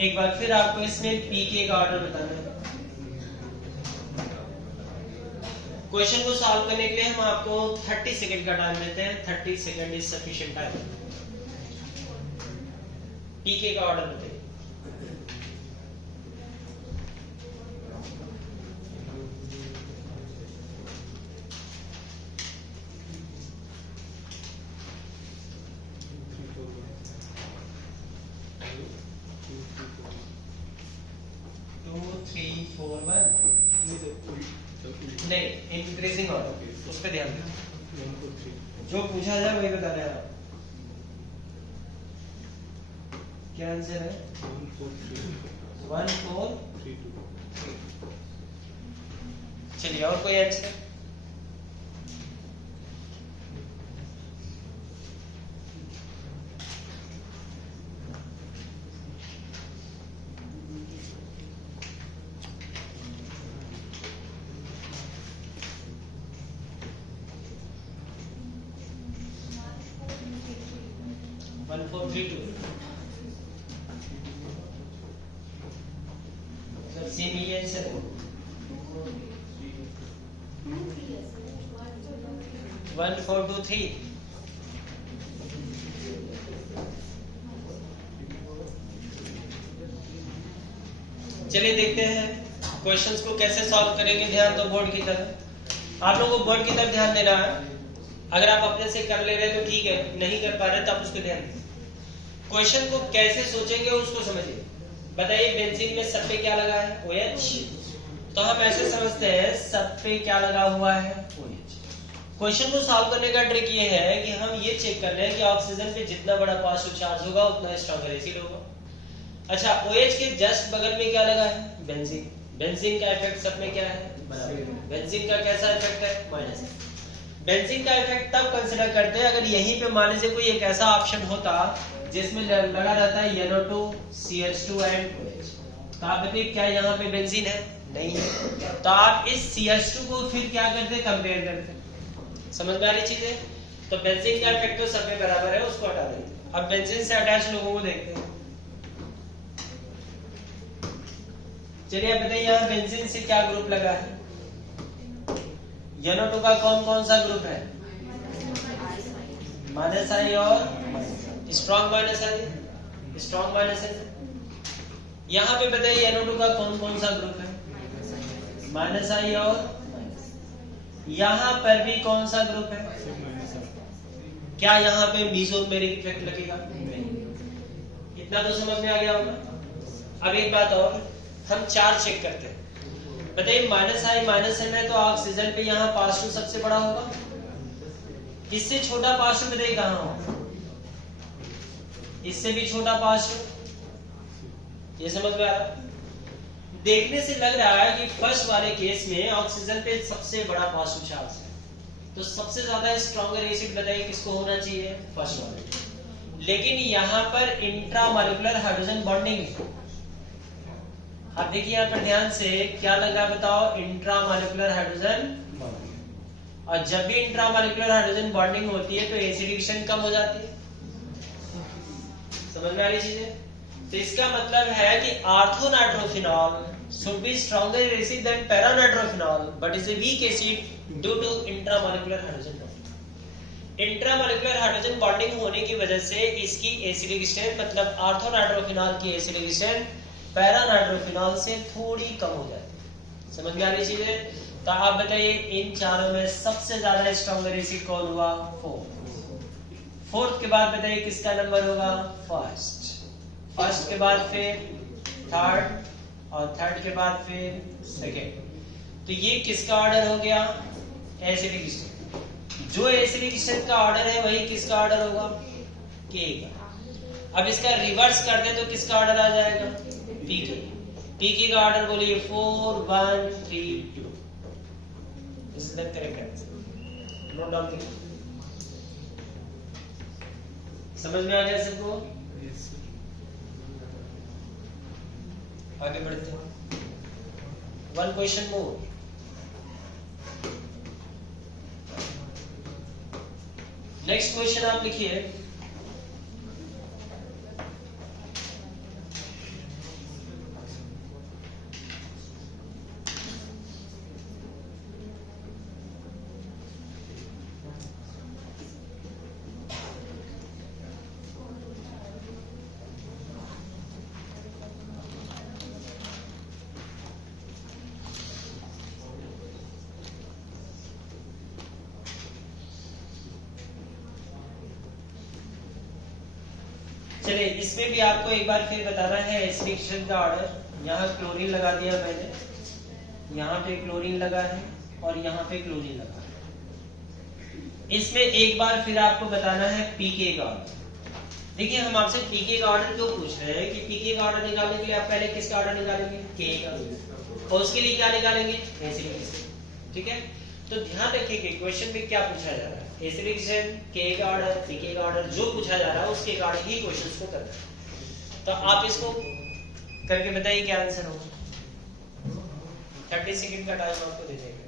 एक बार फिर आपको इसमें पीके का ऑर्डर बताना है। क्वेश्चन को सॉल्व करने के लिए हम आपको 30 सेकंड का टाइम देते हैं। 30 सेकंड इज सफिशिएंट टाइम। पीके का ऑर्डर बताइए। 2 3 4 1 नहीं, इंक्रीजिंग ऑर्डर, उस पर ध्यान दें। जो पूछा जाए वही बता रहे हैं आप। क्या आंसर है? 1 4 3 2। चलिए, और कोई answer? One four three two. Same ही आंसर है। 1 4 2 3। चलिए देखते हैं क्वेश्चंस को कैसे सॉल्व करेंगे। ध्यान दो बोर्ड की तरफ। आप लोगों को बोर्ड की तरफ ध्यान देना है। अगर आप अपने से कर ले रहे हैं तो ठीक है, नहीं कर पा रहे तो आप उसको ध्यान दें। क्वेश्चन को कैसे सोचेंगे उसको समझिए। बताइए, बेंजीन में सब पे क्या लगा है? OH। तो हम ऐसे समझते हैं सब पे क्या लगा हुआ है? OH। क्वेश्चन को सॉल्व करने का ट्रिक ये है कि हम ये चेक कर रहे हैं कि ऑक्सीजन पे जितना बड़ा पॉजिटिव चार्ज होगा उतना स्ट्रॉन्गर एसिड होगा। अच्छा, OH के जस्ट बगल में क्या लगा है? बेंजीन। बेंजीन का इफेक्ट सब में क्या है? बराबर। बेंजीन का कैसा इफेक्ट है? माइनस। बेंजीन का इफेक्ट तब कंसीडर करते हैं अगर यहीं पे मान लीजिए कोई एक ऐसा ऑप्शन होता जिसमें लगा रहता है NO2 CH2 एंड OH। तो आप बताइए, क्या यहाँ पे बेंजीन है? नहीं है। तो आप इस CH2 को फिर क्या करते? कंपेयर करते। समझ में आ रही चीज है? तो बेंजीन का इफेक्ट तो सब में बराबर है, उसको हटा देते। अब बेंजीन से अटैच लोगों को देखते हैं। चलिए आप बताइए, यहाँ बेंजीन से क्या ग्रुप लगा है? NO2 का कौन कौन सा ग्रुप है? माइनस आई और स्ट्रॉन्ग माइनस आई, स्ट्रॉन्ग माइनस आई। यहाँ पे बताइए NO2 का कौन कौन सा ग्रुप है? माइनस आई और माइनस। यहाँ पर भी कौन सा ग्रुप है? क्या यहाँ पे मेसोमेरिक इफेक्ट लगेगा? इतना तो समझ में आ गया होगा। अब एक बात और, हम चार्ज चेक करते हैं। बताइए, माइनस आई माइनस एन है तो ऑक्सीजन पे यहाँ पॉजिटिव सबसे बड़ा होगा। इससे छोटा पॉजिटिव बताइए कहाँ होगा? इससे भी छोटा पॉजिटिव। ये समझ में आ रहा? देखने से लग रहा है कि फर्स्ट वाले केस में ऑक्सीजन पे सबसे बड़ा पॉजिटिव चार्ज है, तो सबसे ज्यादा स्ट्रॉन्गर एसिड बताइए किसको होना चाहिए? फर्स्ट वाले। लेकिन यहाँ पर इंट्रामॉलिक्यूलर हाइड्रोजन बॉन्डिंग है। अब देखिए यहाँ पर ध्यान से, क्या लगा बताओ? Intramolecular hydrogen bonding. और जब भी इंट्रामॉलिक्यूलर हाइड्रोजन बॉन्डिंग होती है तो एसिडिफिकेशन कम हो जाती है। समझ में आ रही चीजें? तो इसका मतलब है कि orthonitrophenol should be stronger acid than para-nitrophenol but is a weak acid due to intramolecular hydrogen bonding। Intramolecular hydrogen bonding होने की वजह से इसकी एसिडिक स्ट्रेंथ, मतलब ऑर्थोनाइट्रोफिनॉल की एसिडिक स्ट्रेंथ पैरानाइट्रोफिनॉल से थोड़ी कम हो जाती है। समझ में आ रही चीजें? तो आप बताइए, इन चारों में सबसे ज्यादा स्ट्रॉन्गर एसिड कौन हुआ? फोर्थ के बाद बताइए किसका नंबर होगा? फर्स्ट। फर्स्ट के बाद फिर थर्ड, और थर्ड के बाद फिर सेकेंड। तो ये किसका ऑर्डर हो गया? Acidic strength. जो एसिडिक स्ट्रेंथ का ऑर्डर है वही किसका ऑर्डर होगा? के का। अब इसका रिवर्स कर दे तो किसका ऑर्डर आ जाएगा? पीके। पीके का ऑर्डर बोलिए 4 1 3 2। This is the correct answer. Note down कीजिए। समझ में आ गया सबको? आगे बढ़ते हैं। वन क्वेश्चन मोर। नेक्स्ट क्वेश्चन आप लिखिए। चलिए इसमें भी आपको एक बार फिर बताना है एसिडिक का ऑर्डर। यहाँ क्लोरीन लगा दिया मैंने, यहाँ पे क्लोरीन लगा है और यहाँ पे क्लोरीन लगा है। इसमें एक बार फिर आपको बताना है पीके का ऑर्डर। देखिए हम आपसे पीके का ऑर्डर क्यों पूछ रहे हैं कि पीके का ऑर्डर निकालने के लिए आप पहले किसका ऑर्डर निकालेंगे, के का, और उसके लिए क्या निकालेंगे, एसिडिक। ठीक है, तो ध्यान रखिए कि क्वेश्चन में क्या पूछा जा रहा है, एसिडिक के का ऑर्डर, पीके का ऑर्डर, जो पूछा जा रहा है उसके अकॉर्डिंग ही क्वेश्चन को करना है। तो आप इसको करके बताइए क्या आंसर होगा। 30 सेकंड का टाइम आपको दे देंगे।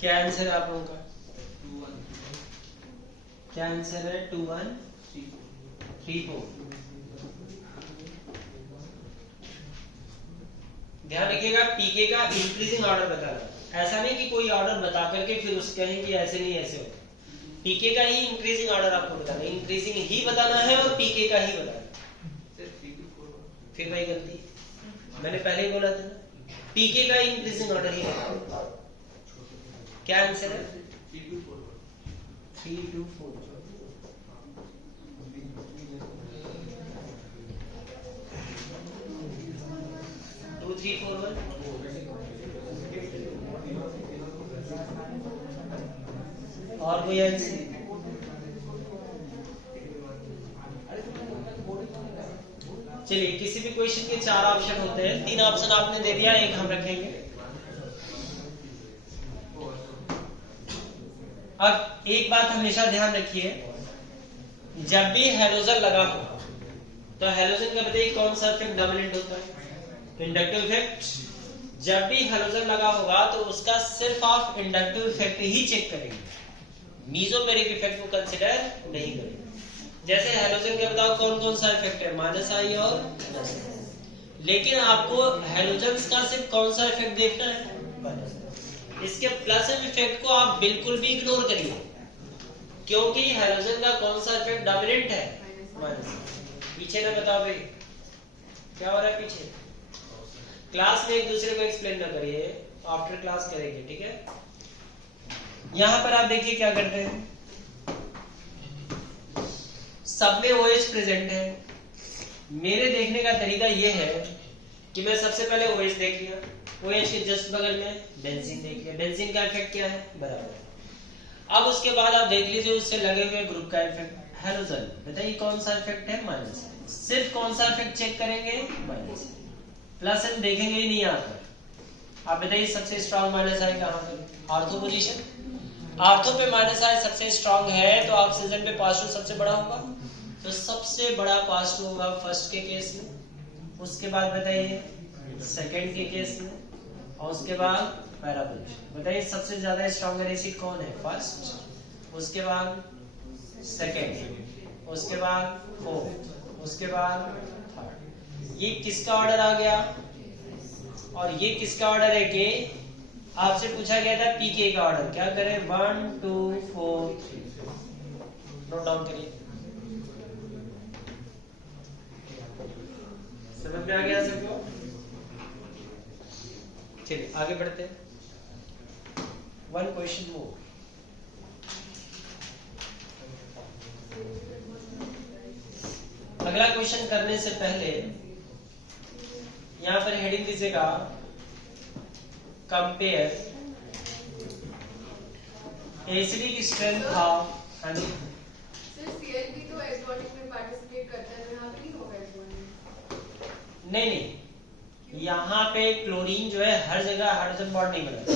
क्या आंसर है आप लोगों का? क्या आंसर है? 2134। ध्यान रखिएगा पीके का इंक्रीजिंग ऑर्डर बताना, ऐसा नहीं कि कोई ऑर्डर बता करके फिर उसके कहें कि ऐसे नहीं ऐसे हो। पीके का ही इंक्रीजिंग ऑर्डर आपको बताना है, इंक्रीजिंग ही बताना है और पीके का ही बताना है। फिर वही गलती मैंने पहले ही बोला था, पीके का इंक्रीजिंग ऑर्डर ही बताना। क्या आंसर है? 3241। और कोई आंसर? चलिए किसी भी क्वेश्चन के 4 ऑप्शन होते हैं, 3 ऑप्शन आपने दे दिया, एक हम रखेंगे। अब एक बात हमेशा ध्यान रखिए, जब भी हैलोजन लगा हो तो हैलोजन का बताइए कौन सा इफेक्ट डोमिनेंट होता है, इंडक्टिव इफेक्ट। जब भी हैलोजन लगा होगा तो उसका सिर्फ आप इंडक्टिव इफेक्ट ही चेक करेंगे, मीसोमेरिक इफेक्ट को कंसिडर नहीं करेंगे। जैसे हैलोजन का बताओ कौन कौन सा इफेक्ट है, -I और +I। लेकिन आपको हैलोजन का सिर्फ कौन सा इफेक्ट देखना है, इसके प्लस इफेक्ट को आप बिल्कुल भी इग्नोर करिए, क्योंकि हैलोजन का कौन सा इफेक्ट डोमिनेंट है, पीछे ना बताओ भाई क्या हो रहा है पीछे। क्लास में एक दूसरे को एक्सप्लेन ना करिए, आफ्टर क्लास करेंगे, ठीक है। यहां पर आप देखिए क्या करते हैं, सब में OH प्रेजेंट है। मेरे देखने का तरीका यह है कि मैं सबसे पहले OH देख लिया, OH के जस्ट बगल में बेंजीन देख लिया, बेंजीन का इफेक्ट क्या है, बराबर। अब उसके बाद आप देख लीजिए उससे लगे हुए ग्रुप का इफेक्ट, हैलोजन, बताइए कौन सा इफेक्ट है, माइनस। सिर्फ कौन सा इफेक्ट चेक करेंगे, माइनस। प्लस एन देखेंगे ही नहीं यहाँ पर। आप बताइए सबसे स्ट्रॉन्ग -I कहाँ पे, आर्थो पोजीशन। आर्थो पे -I सबसे स्ट्रॉन्ग है तो ऑक्सीजन पे पॉजिटिव सबसे बड़ा होगा, तो सबसे बड़ा पॉजिटिव होगा फर्स्ट के केस में, उसके बाद बताइए सेकंड के केस में, और उसके बाद पैरा पोजीशन। बताइए सबसे ज्यादा स्ट्रॉन्गर एसिड कौन है, फर्स्ट, उसके बाद सेकंड, उसके बाद फोर्थ, उसके बाद थर्ड। ये किसका ऑर्डर आ गया और ये किसका ऑर्डर है, के। आपसे पूछा गया था पीके का ऑर्डर, क्या करें, 1 2 4 3, नोट डाउन करिए। समझ में आ गया सबको? चलिए आगे बढ़ते हैं, 1 क्वेश्चन मोर। अगला क्वेश्चन करने से पहले यहां पर हेडिंग दीजिएगा कंपेयर एसिडिक स्ट्रेंथ ऑफ, हाँ जी सिर्फ Cl भी तो एडिबॉन्डिंग में पार्टिसिपेट करता है, तो यहाँ पे नहीं होगा एडिबॉन्डिंग। नहीं, यहाँ पे क्लोरीन जो है हर जगह हाइड्रोजन बॉन्ड नहीं बनाता।